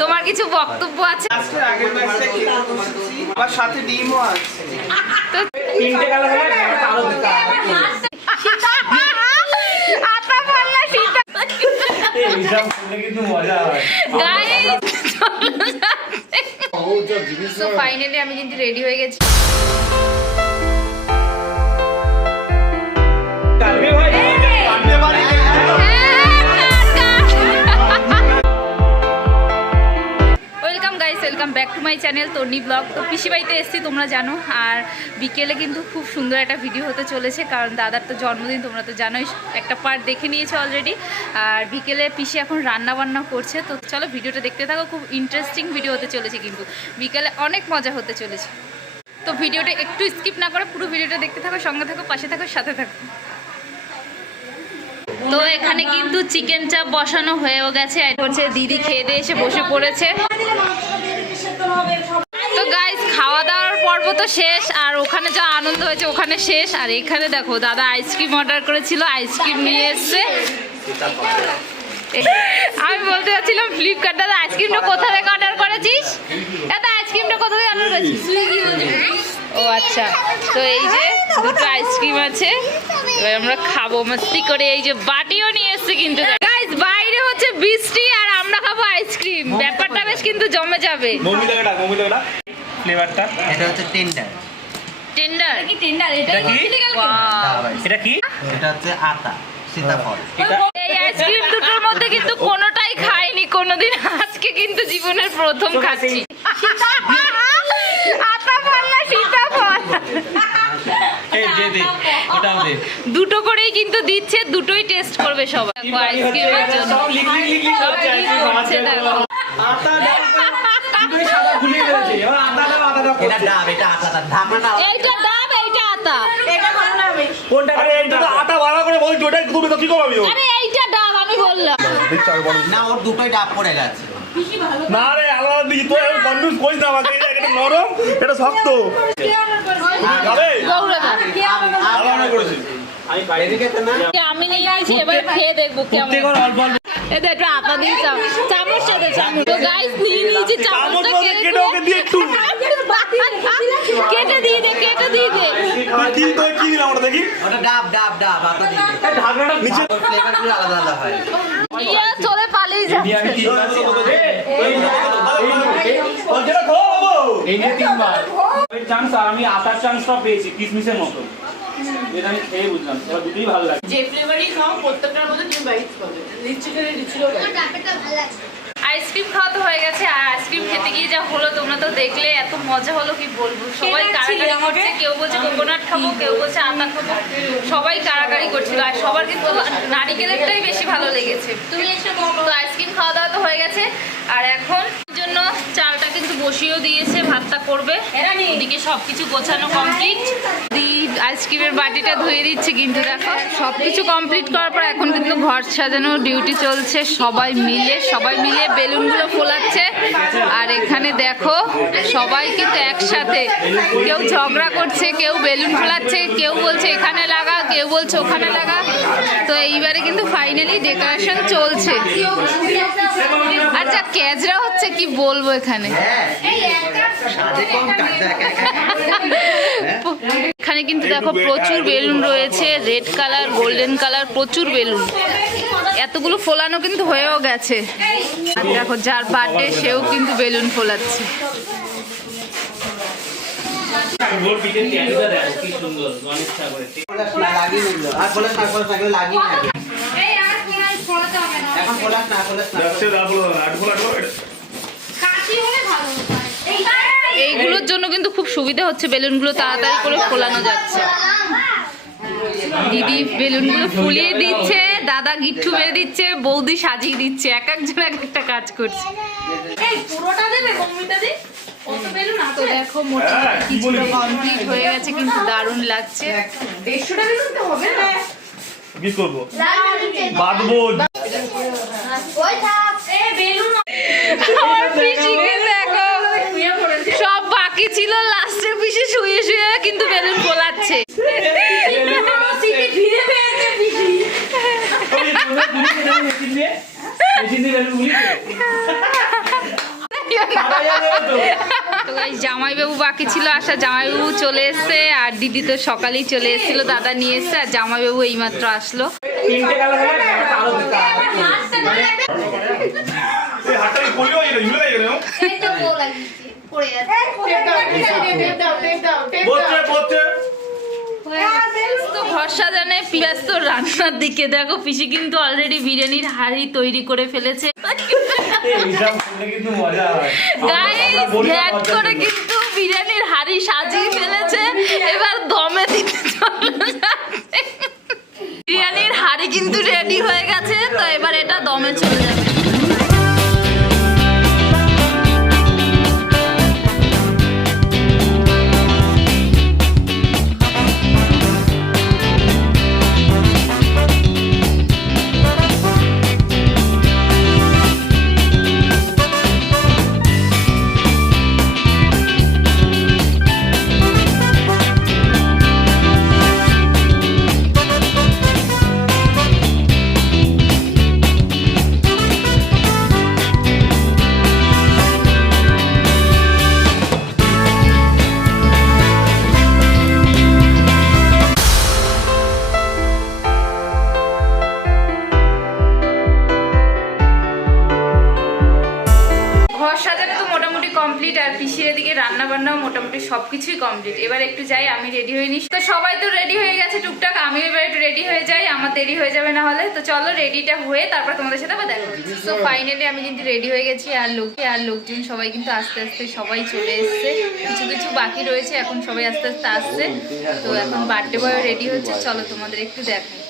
তোমার কিছু বক্তব্য আছে? সাথে ডিমও তো তিনটে ফাইনালি আমি কিন্তু রেডি হয়ে গেছি। চ্যানেল তর্নি ব্লগ তো পিসি বাড়িতে এসেছি, তোমরা জানো। আর বিকেলে কিন্তু খুব সুন্দর একটা ভিডিও হতে চলেছে, কারণ দাদার তো জন্মদিন, তোমরা তো জানোই, একটা পার্ট দেখে নিয়েছো অলরেডি আর বিকেলে পিসি এখন রান্না বান্না করছে, তো চলো ভিডিওটা দেখতে থাকো, খুব ইন্টারেস্টিং ভিডিও হতে চলেছে কিন্তু। বিকেলে অনেক মজা হতে চলেছে। তো ভিডিওটা একটু স্কিপ না করে পুরো ভিডিওটা দেখতে থাকো, সঙ্গে থাকো, পাশে থাকো, সাথে থাকো। তো এখানে কিন্তু চিকেন চাপ বসানো হয়েও গেছে। দিদি খেয়ে দিয়ে এসে বসে পড়েছে। তো গাইস খাওয়া দাওয়ার পর্ব তো শেষ, আর ওখানে যা আনন্দ হয়েছে ওখানে শেষ। আর এখানে দেখো, দাদা আইসক্রিম অর্ডার করেছিল আইসক্রিম নিয়ে এসছে। আমি বলতে যাচ্ছিলাম ফ্লিপকার্ট দাদা আইসক্রিমটা কোথা থেকে অর্ডার করেছিস? দাদা আইসক্রিমটা কোথা থেকে অর্ডার করেছিস? ও আচ্ছা তো এই যে দুটো আইসক্রিম আছে, এবার আমরা খাব মস্তি করে। এই যে বাটিও নিয়ে এসছে কিন্তু গাইস বাইরে হচ্ছে বৃষ্টি, আর আমরা খাব আইসক্রিম কিন্তু জমে যাবে। মমি দাও ডাক মমি দাও ডাক। ফ্লেভারটা? এটা হচ্ছে টেন্ডার। টেন্ডার? কি টেন্ডার? এটা কি? এটা কি? এটা হচ্ছে আতা সীতাফল। এই আইসক্রিম দুটোর মধ্যে কিন্তু কোনোটাই খাইনি কোনোদিন। আজকে কিন্তু জীবনের প্রথম খাচ্ছি। আতা ফল না সীতাফল? দুটো করেই কিন্তু দিচ্ছে দুটোই টেস্ট করবে সবাই। আইসক্রিমের জন্য। আটা দাও দুটোই সাদা গুলিয়ে ফেলেছে এবার আটা দাও আটা দাও এটা ডাব এটা আতা ঢাকা না এইটা ডাব এইটা আতা কোনটা আরে এটা তো আটা ভালো করে বলছি ওটাই তুমি তো কি করব আমি আরে এইটা ডাব আমি বললাম। না ওর দুটোই ডাব পড়ে গেছে। না রে আলাদা দিই তুই কনফিউজ করিস না আমাকে এটা এটা নরম এটা শক্ত। করেছি। আমি বাইরে। থেকে না। আমি নিয়ে আইছি এবার খেয়ে দেখব কেমন। অল্প অল্প এটা দিয়ে চাম চামচ সাথে চামচ তো গাইস নিয়ে নিয়েছি চামচটা কেটে কেটে ওকে দিয়ে একটু। কেটে দিয়ে দে কেটে দিয়ে দে কি তো কি দিলাম ওটা দেখি ওটা ডাব ডাব ডাব আতা দিয়ে দিয়েছে। ঢাকনাটা নিচে ওর আলাদা আলাদা হয় ইয়ে চলে পালিয়ে যাচ্ছে এই নিয়ে তিনবার চান্স আর আমি আটার চান্সটা পেয়েছি কিসমিসের মতো যেটা আমি খেয়ে বুঝলাম এবার দুটোই ভালো লাগে। যে ফ্লেভারই খাও প্রত্যেকটার মধ্যে তুমি বাইট পাবে। লিচি খেলে লিচিরও বাইট আইসক্রিম খাওয়া তো হয়ে গেছে আর আইসক্রিম খেতে গিয়ে যা হলো তোমরা তো দেখলে এত মজা হলো কি বলব? সবাই কারাকারি করছে কেউ বলছে কোকোনাট খাব কেউ বলছে আতা খাব সবাই কারাকারি করছিল আর সবার কিন্তু নারিকেলেরটাই বেশি ভালো লেগেছে। তুমি তো আইসক্রিম খাওয়া দাওয়া তো হয়ে গেছে আর এখন জন্য চালটা কিন্তু বসিয়েও দিয়েছে, ভাতটা করবে। এদিকে সবকিছু গোছানো কমপ্লিট আইসক্রিমের বাটিটা ধুয়ে দিচ্ছে কিন্তু দেখো। সবকিছু কমপ্লিট করার পর এখন কিন্তু ঘর সাজানো ডিউটি চলছে। সবাই মিলে সবাই মিলে বেলুনগুলো ফোলাচ্ছে। আর এখানে দেখো, সবাই কিন্তু একসাথে। কেউ ঝগড়া করছে, কেউ বেলুন ফোলাচ্ছে, কেউ বলছে, এখানে কেউ বলছে ওখানে লাগা? তো এইবারে কিন্তু ফাইনালি ডেকোরেশন চলছে। আর যা ক্যাজরা হচ্ছে কি বলব এখানে? এখানে কিন্তু দেখো প্রচুর বেলুন রয়েছে রেড কালার গোল্ডেন কালার প্রচুর বেলুন। এতগুলো ফোলানো কিন্তু হয়েও গেছে। দেখো, যার বার্থডে সেও কিন্তু বেলুন ফোলাচ্ছে। এইগুলোর জন্য কিন্তু খুব সুবিধা হচ্ছে বেলুনগুলো তাড়াতাড়ি করে ফোলানো যাচ্ছে। দিদি বেলুনগুলো ফুলিয়ে দিচ্ছে, দাদা গিট্টু মেরে দিচ্ছে, বৌদি সাজিয়ে দিচ্ছে, এক একজন এক একটা কাজ করছে। পুরোটা দেবে তো দেখো মোটামুটি কিছুটা কমপ্লিট হয়ে গেছে কিন্তু দারুণ লাগছে। তো হবে না? কি করব বাঁধবো সব বাকি ছিল লাস্টের পিসে শুয়ে শুয়ে কিন্তু বেলুন ফোলাচ্ছে ফিরে পেয়েছে পিসি মেশিন দিয়ে মেশিন দিয়ে বেলুন গুলি তো গাইস জামাইবাবু বাকি ছিল আসা জামাইবাবু চলে এসছে আর দিদি তো সকালেই চলে এসেছিল দাদা নিয়ে এসছে আর জামাইবাবু এইমাত্র আসলো। ঘর সাজানে ব্যস্ত রান্নার দিকে দেখো পিসি কিন্তু অলরেডি বিরিয়ানির হাড়ি তৈরি করে ফেলেছে। করে কিন্তু বিরিয়ানির হাড়ি সাজিয়ে ফেলেছে। এবার এদিকে রান্না বান্নাও মোটামুটি সবকিছুই কমপ্লিট এবার একটু যাই, আমি রেডি হয়ে নিস তো সবাই তো রেডি হয়ে গেছে টুকটাক, আমিও এবার একটু রেডি হয়ে যাই, আমার দেরি হয়ে যাবে না হলে। তো চলো রেডিটা হয়ে তারপর তোমাদের সাথে আবার দেখা তো ফাইনালি আমি কিন্তু রেডি হয়ে গেছি, আর লোক আর লোকজন সবাই কিন্তু আস্তে আস্তে সবাই চলে এসছে। কিছু কিছু বাকি রয়েছে, এখন সবাই আস্তে আস্তে আসছে। তো এখন বার্থডে বয় রেডি হচ্ছে। চলো তোমাদের একটু দেখাই।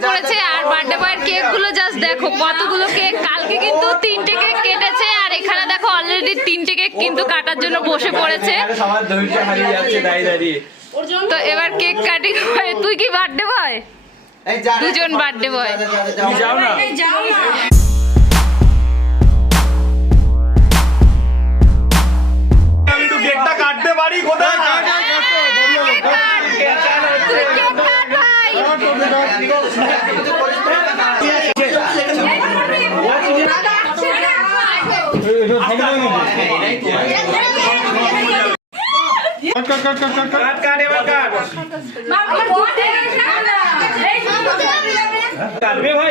পড়েছে আর বার্থডে বয়ের কেকগুলো জাস্ট দেখো কতগুলো কেক কালকে কিন্তু তিনটে কেক কেটেছে আর এখানে দেখো অলরেডি তিনটে কেক কিন্তু কাটার জন্য বসে পড়েছে তো এবার কেক কাটিং হয় তুই কি বার্থডে বয় দুজন বার্থডে বয় যাও না কাট কাট এবার কাট কাটবে ভাই?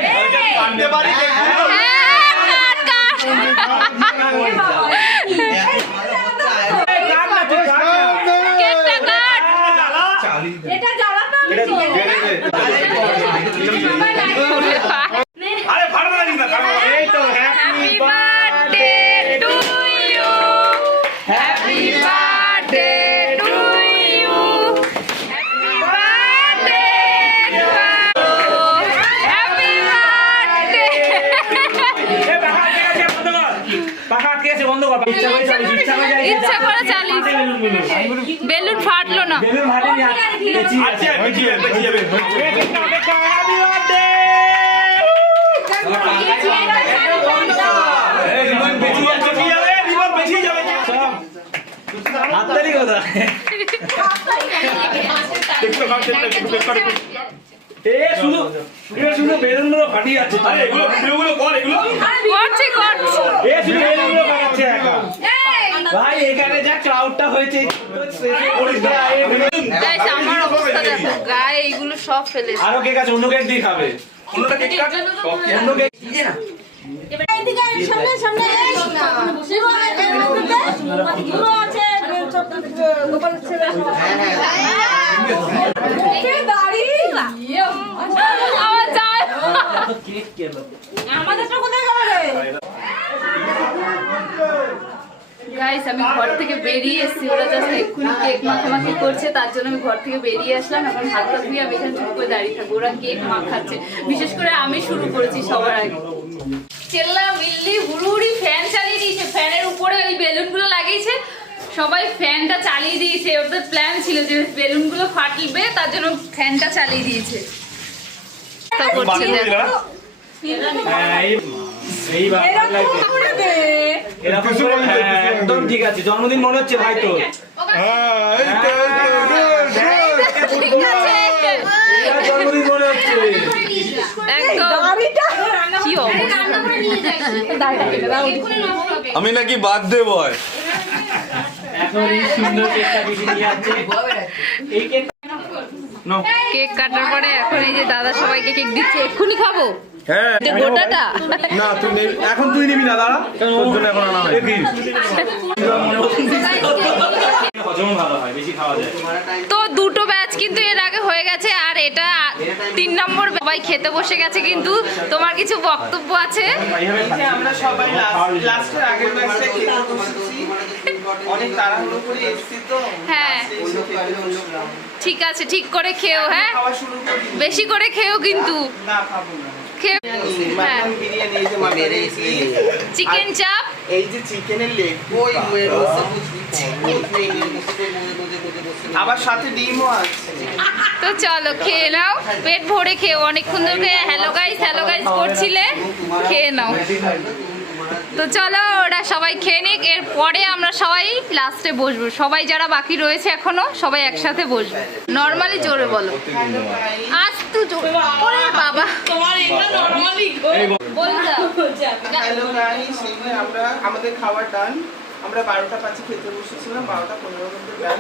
কাটতে পারি কেকগুলো? হ্যাঁ, কাট কাট কাট না তুই কাট কাট এটা আরে ফাড়া না না এই তো হ্যাপি বার্থডে পেঁচিয়ে যাবে, রিবন পেঁচিয়ে যাবে। সব। হাততালি কেকটা কাট। এ, শুধু এ, শুধু বেলুনগুলো ফাটিয়ে যাচ্ছে। আরে এগুলো ভিডিওগুলো কর এগুলো। করছি করছি। এ, শুধু বেলুনগুলো ফাটাচ্ছে একা। ভাই এখানে যা হয়েছে? আমার অবস্থা দেখো। গায়ে এইগুলো সব ফেলেছে আরও কেক আছে অন্য কেক দিয়ে খাবে। কেক অন্য কেক গাইস আমি ঘর থেকে বেরিয়ে এসেছি। ওরা জাস্ট এক্ষুনি কেক মাখামাখি করছে তার জন্য আমি ঘর থেকে বেরিয়ে আসলাম এখন হাত পা ধুয়ে আমি এখানে চুপ করে দাঁড়িয়ে থাকব। ওরা কেক মাখাচ্ছে। বিশেষ করে আমি শুরু করেছি সবার আগে। চেল্লা মিল্লি হুড়ুহুড়ি ফ্যান চালিয়ে দিয়েছে। ফ্যানের উপরে ওই বেলুনগুলো লাগিয়েছে। সবাই ফ্যানটা চালিয়ে দিয়েছে। ওদের প্ল্যান ছিল যে বেলুনগুলো ফাটবে তার জন্য ফ্যানটা চালিয়ে দিয়েছে। করছে একদম ঠিক আছে জন্মদিন মনে হচ্ছে ভাই তো জন্মদিন মনে হচ্ছে। আমি নাকি বার্থডে বয়। এখন এই সুন্দর কেকটা বেশি নিয়ে যাচ্ছে। এই কেক কেক কাটার পরে এখন এই যে দাদা সবাইকে কেক দিচ্ছে। এক্ষুনি খাব? হ্যাঁ। গোটাটা। না তুই এখন তুই নিবি না দাঁড়া। তোর জন্য এখন আনা হজম ভালো বেশি খাওয়া যায়। তো দুটো ব্যাচ কিন্তু এর আগে হয়ে গেছে আর এটা তিন নম্বর সবাই খেতে বসে গেছে কিন্তু। তোমার কিছু বক্তব্য আছে? এইভাবে এই যে আমরা সবাই লাস্টের আগের ব্যাচটা অনেক তাড়াহুড়ো করে এসেছি তো হ্যাঁ। ঠিক আছে ঠিক করে খেও হ্যাঁ। বেশি করে খেও কিন্তু। না খাব না। খেয়ে। চিকেন চাপ এই যে চিকেনের লেগ ওই আবার সাথে ডিমও আছে। তো চলো খেয়ে নাও। পেট ভরে খেও অনেকক্ষণ ধরে হ্যালো গাইস হ্যালো গাইস করছিলে। খেয়ে নাও। তো চলো ওরা সবাই খেয়ে নিক এরপরে আমরা সবাই লাস্টে বসবো। সবাই যারা বাকি রয়েছে এখনও সবাই একসাথে বসবো। নর্মালি জোরে বলো। আজ তো জোরে বাবা। তোমার এটা নরমালি বলে। দাও হ্যালো গাইস এই যে আমরা আমাদের খাবার ডান আমরা বারোটা পাঁচে খেতে বসেছিলাম বারোটা পনেরো মধ্যে ডান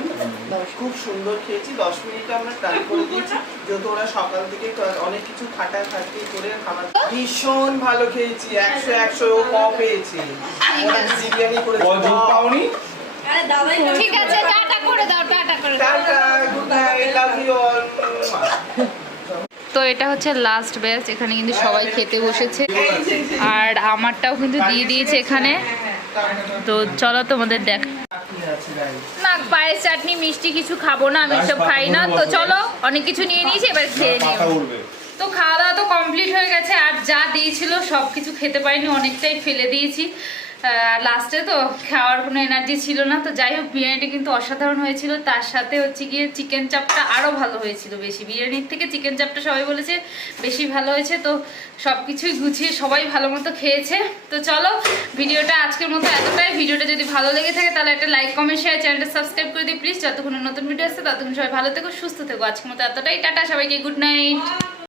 খুব সুন্দর খেয়েছি দশ মিনিটে আমরা ডান করে দিয়েছি যেহেতু ওরা সকাল থেকে অনেক কিছু খাটা খাটি করে খাবার ভীষণ ভালো খেয়েছি একশো একশো ক পেয়েছি। বিরিয়ানি করে পাওনি? ঠিক আছে টাটা করে দাও টাটা করে tata good night love you all তো এটা হচ্ছে লাস্ট ব্যাচ এখানে কিন্তু সবাই খেতে বসেছে। আর আমারটাও কিন্তু দিয়ে দিয়েছে এখানে। তো চলো তোমাদের দেখ না পায়েস চাটনি মিষ্টি কিছু খাব না আমি সব খাই না। তো চলো অনেক কিছু নিয়ে নিয়েছি এবার খেয়ে নিও তো খাওয়া দাওয়া তো কমপ্লিট হয়ে গেছে আর যা দিয়েছিল সব কিছু খেতে পারিনি অনেকটাই ফেলে দিয়েছি। লাস্টে তো খাওয়ার কোনো এনার্জি ছিল না, তো যাই হোক, বিরিয়ানিটা কিন্তু অসাধারণ হয়েছিল। তার সাথে হচ্ছে গিয়ে চিকেন চাপটা আরও ভালো হয়েছিল বেশি। বিরিয়ানির থেকে চিকেন চাপটা সবাই বলেছে বেশি ভালো হয়েছে, তো সব কিছুই গুছিয়ে সবাই ভালো মতো খেয়েছে। তো চলো, ভিডিওটা আজকের মতো এতটাই। ভিডিওটা যদি ভালো লেগে থাকে, তাহলে একটা লাইক কমেন্ট শেয়ার চ্যানেলটা সাবস্ক্রাইব করে দিই প্লিজ যতক্ষণ নতুন ভিডিও আসছে, ততক্ষণ সবাই ভালো থেকো, সুস্থ থেকো। আজকের মতো এতটাই। টাটা, সবাইকে গুড নাইট